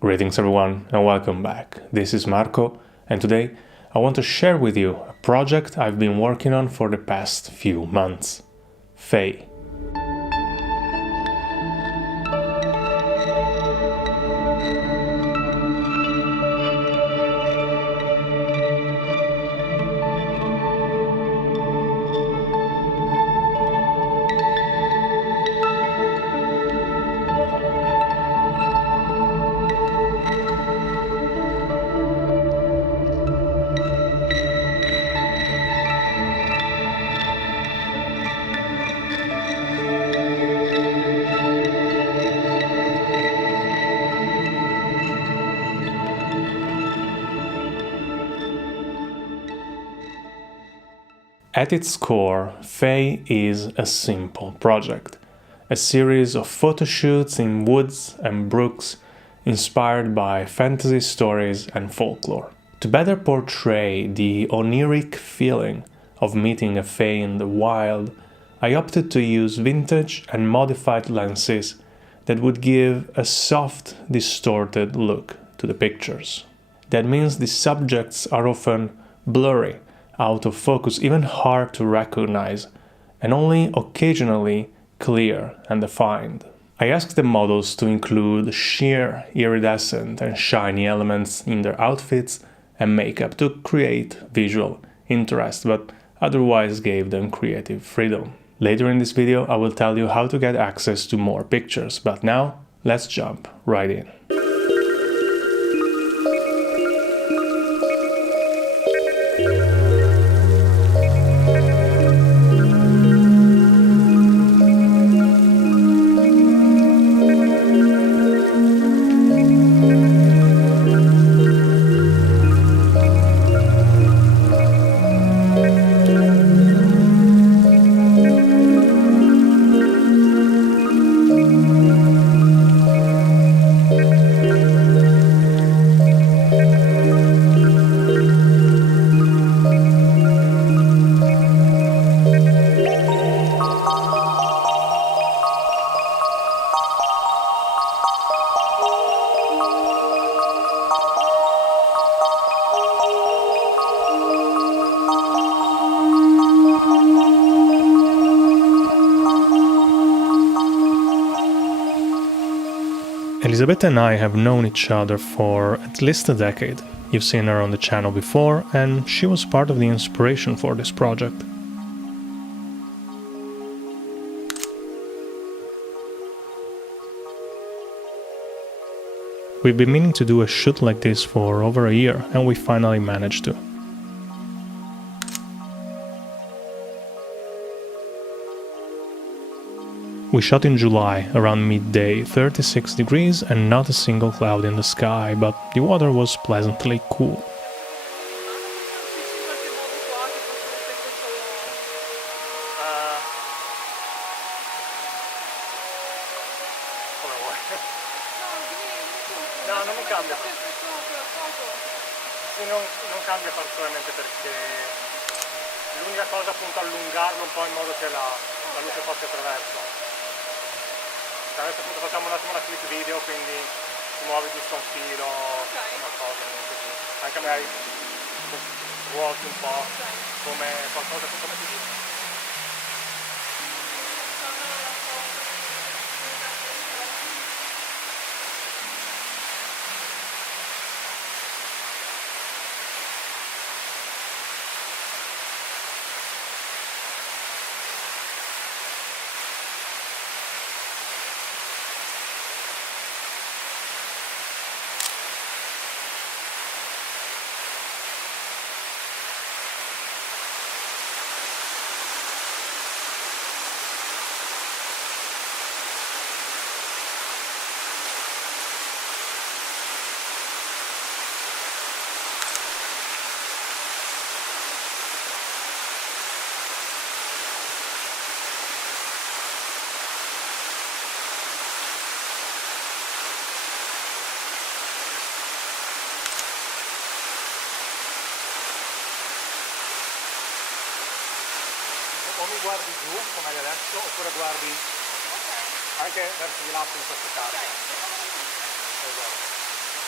Greetings everyone and welcome back. This is Marco and today I want to share with you a project I've been working on for the past few months. FAE. At its core, FAE is a simple project, a series of photoshoots in woods and brooks inspired by fantasy stories and folklore. To better portray the oniric feeling of meeting a FAE in the wild, I opted to use vintage and modified lenses that would give a soft, distorted look to the pictures. That means the subjects are often blurry, out of focus, even hard to recognize, and only occasionally clear and defined. I asked the models to include sheer, iridescent and shiny elements in their outfits and makeup to create visual interest, but otherwise gave them creative freedom. Later in this video I will tell you how to get access to more pictures, but now let's jump right in. Elisabetta and I have known each other for at least a decade. You've seen her on the channel before, and she was part of the inspiration for this project. We've been meaning to do a shoot like this for over a year, and we finally managed to. We shot in July, around midday, 36 degrees and not a single cloud in the sky, but the water was pleasantly cool. No, non mi cambia. Sì, non cambia particolarmente perché l'unica cosa appunto è allungarlo un po' in modo che la luce passi attraverso. Adesso appunto facciamo un attimo una clip video, quindi si muove giusto un filo, una cosa, così. Anche magari ruoti un po', come qualcosa appunto come ti dico. o mi guardi giù come hai adesso oppure guardi anche verso di là in questo caso. Esatto.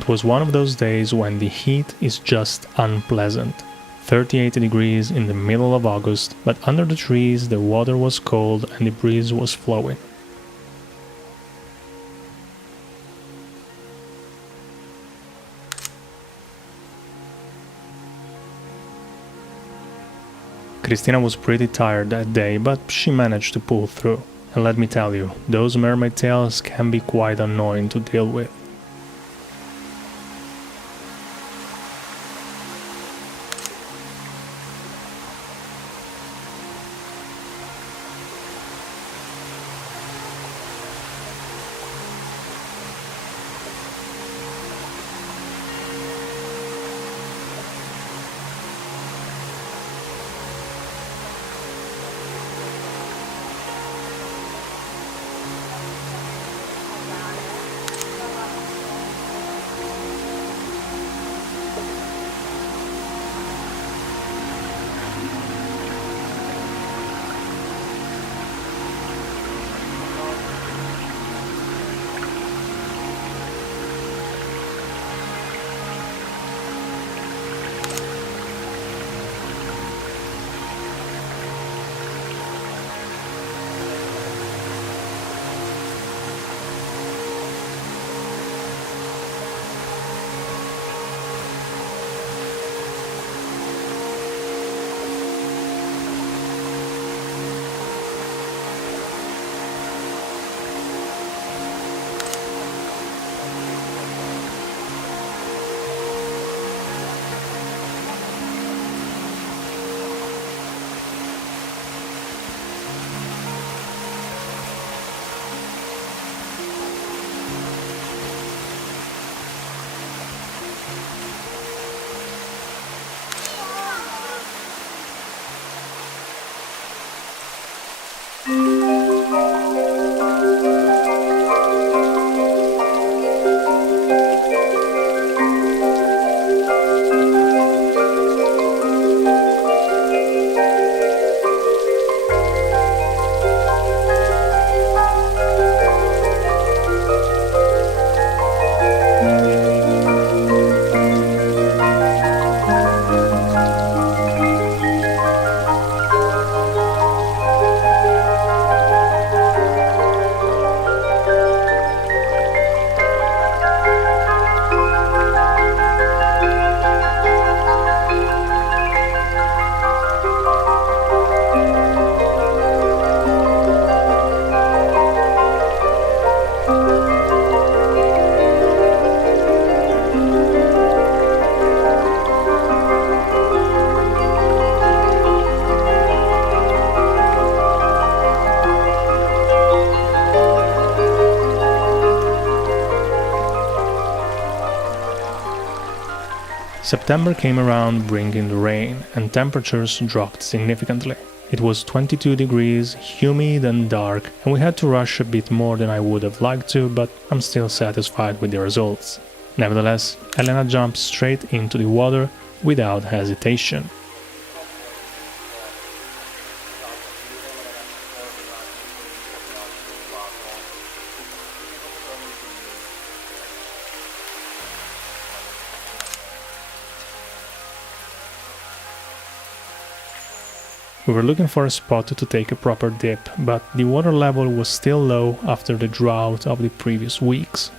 It was one of those days when the heat is just unpleasant. 38 degrees in the middle of August, but under the trees the water was cold and the breeze was flowing. Cristina was pretty tired that day, but she managed to pull through. And let me tell you, those mermaid tails can be quite annoying to deal with. September came around bringing the rain, and temperatures dropped significantly. It was 22 degrees, humid and dark, and we had to rush a bit more than I would have liked to, but I'm still satisfied with the results. Nevertheless, Elena jumped straight into the water without hesitation. We were looking for a spot to take a proper dip, but the water level was still low after the drought of the previous weeks.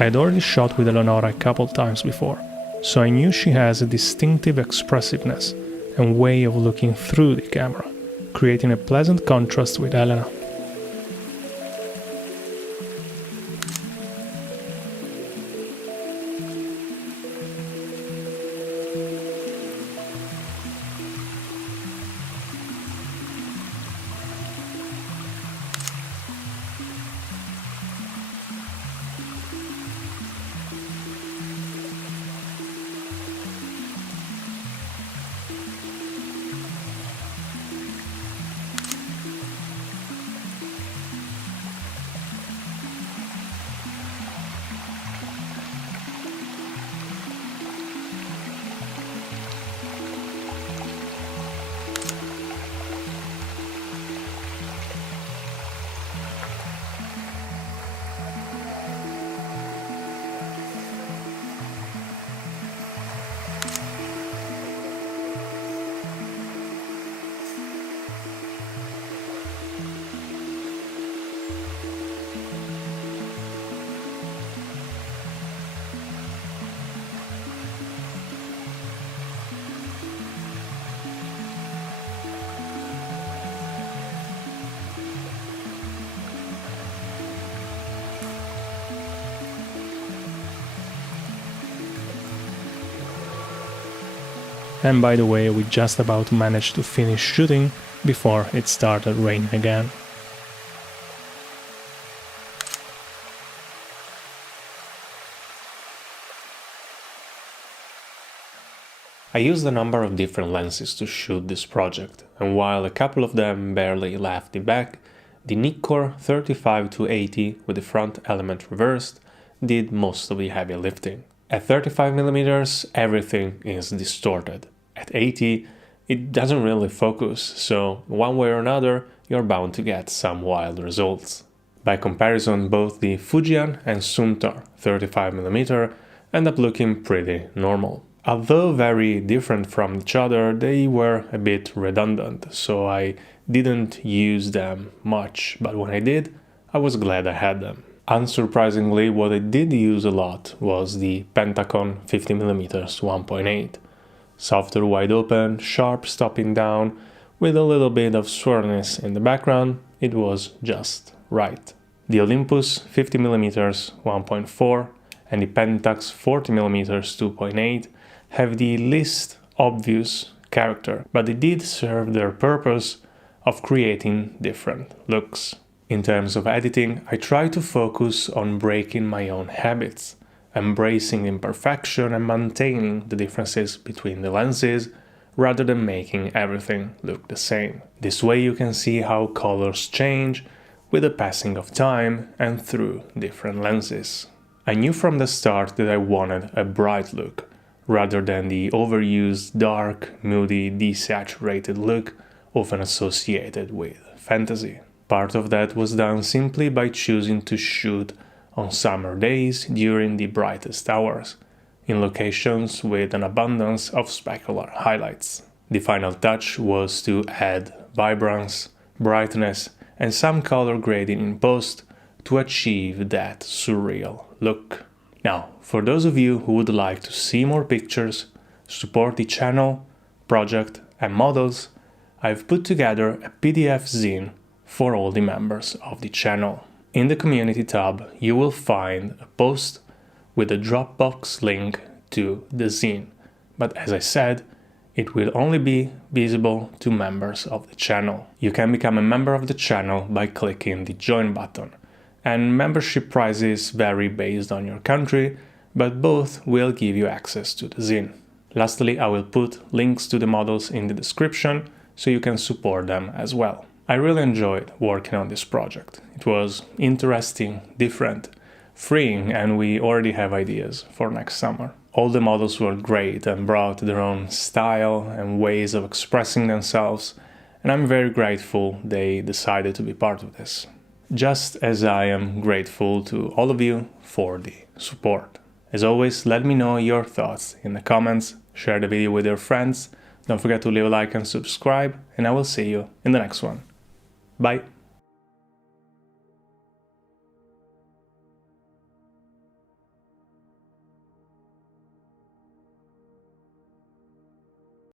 I had already shot with Eleonora a couple times before, so I knew she has a distinctive expressiveness and way of looking through the camera, creating a pleasant contrast with Elena. And by the way, we just about managed to finish shooting before it started raining again. I used a number of different lenses to shoot this project, and while a couple of them barely left the back, the Nikkor 35-80 with the front element reversed did most of the heavy lifting. At 35mm, everything is distorted. At 80, it doesn't really focus, so one way or another you're bound to get some wild results. By comparison, both the Fujian and Suntour 35mm end up looking pretty normal. Although very different from each other, they were a bit redundant, so I didn't use them much, but when I did, I was glad I had them. Unsurprisingly, what I did use a lot was the Pentacon 50mm 1.8. Softer wide open, sharp stopping down, with a little bit of swirliness in the background, it was just right. The Olympus 50mm 1.4 and the Pentax 40mm 2.8 have the least obvious character, but they did serve their purpose of creating different looks. In terms of editing, I try to focus on breaking my own habits, embracing imperfection and maintaining the differences between the lenses rather than making everything look the same. This way you can see how colors change with the passing of time and through different lenses. I knew from the start that I wanted a bright look, rather than the overused dark, moody, desaturated look often associated with fantasy. Part of that was done simply by choosing to shoot on summer days during the brightest hours, in locations with an abundance of specular highlights. The final touch was to add vibrance, brightness, and some color grading in post to achieve that surreal look. Now, for those of you who would like to see more pictures, support the channel, project, and models, I've put together a PDF zine for all the members of the channel. In the community tab, you will find a post with a Dropbox link to the zine, but as I said, it will only be visible to members of the channel. You can become a member of the channel by clicking the join button, and membership prices vary based on your country, but both will give you access to the zine. Lastly, I will put links to the models in the description so you can support them as well. I really enjoyed working on this project. It was interesting, different, freeing, and we already have ideas for next summer. All the models were great and brought their own style and ways of expressing themselves, and I'm very grateful they decided to be part of this. Just as I am grateful to all of you for the support. As always, let me know your thoughts in the comments, share the video with your friends, don't forget to leave a like and subscribe, and I will see you in the next one. Bye!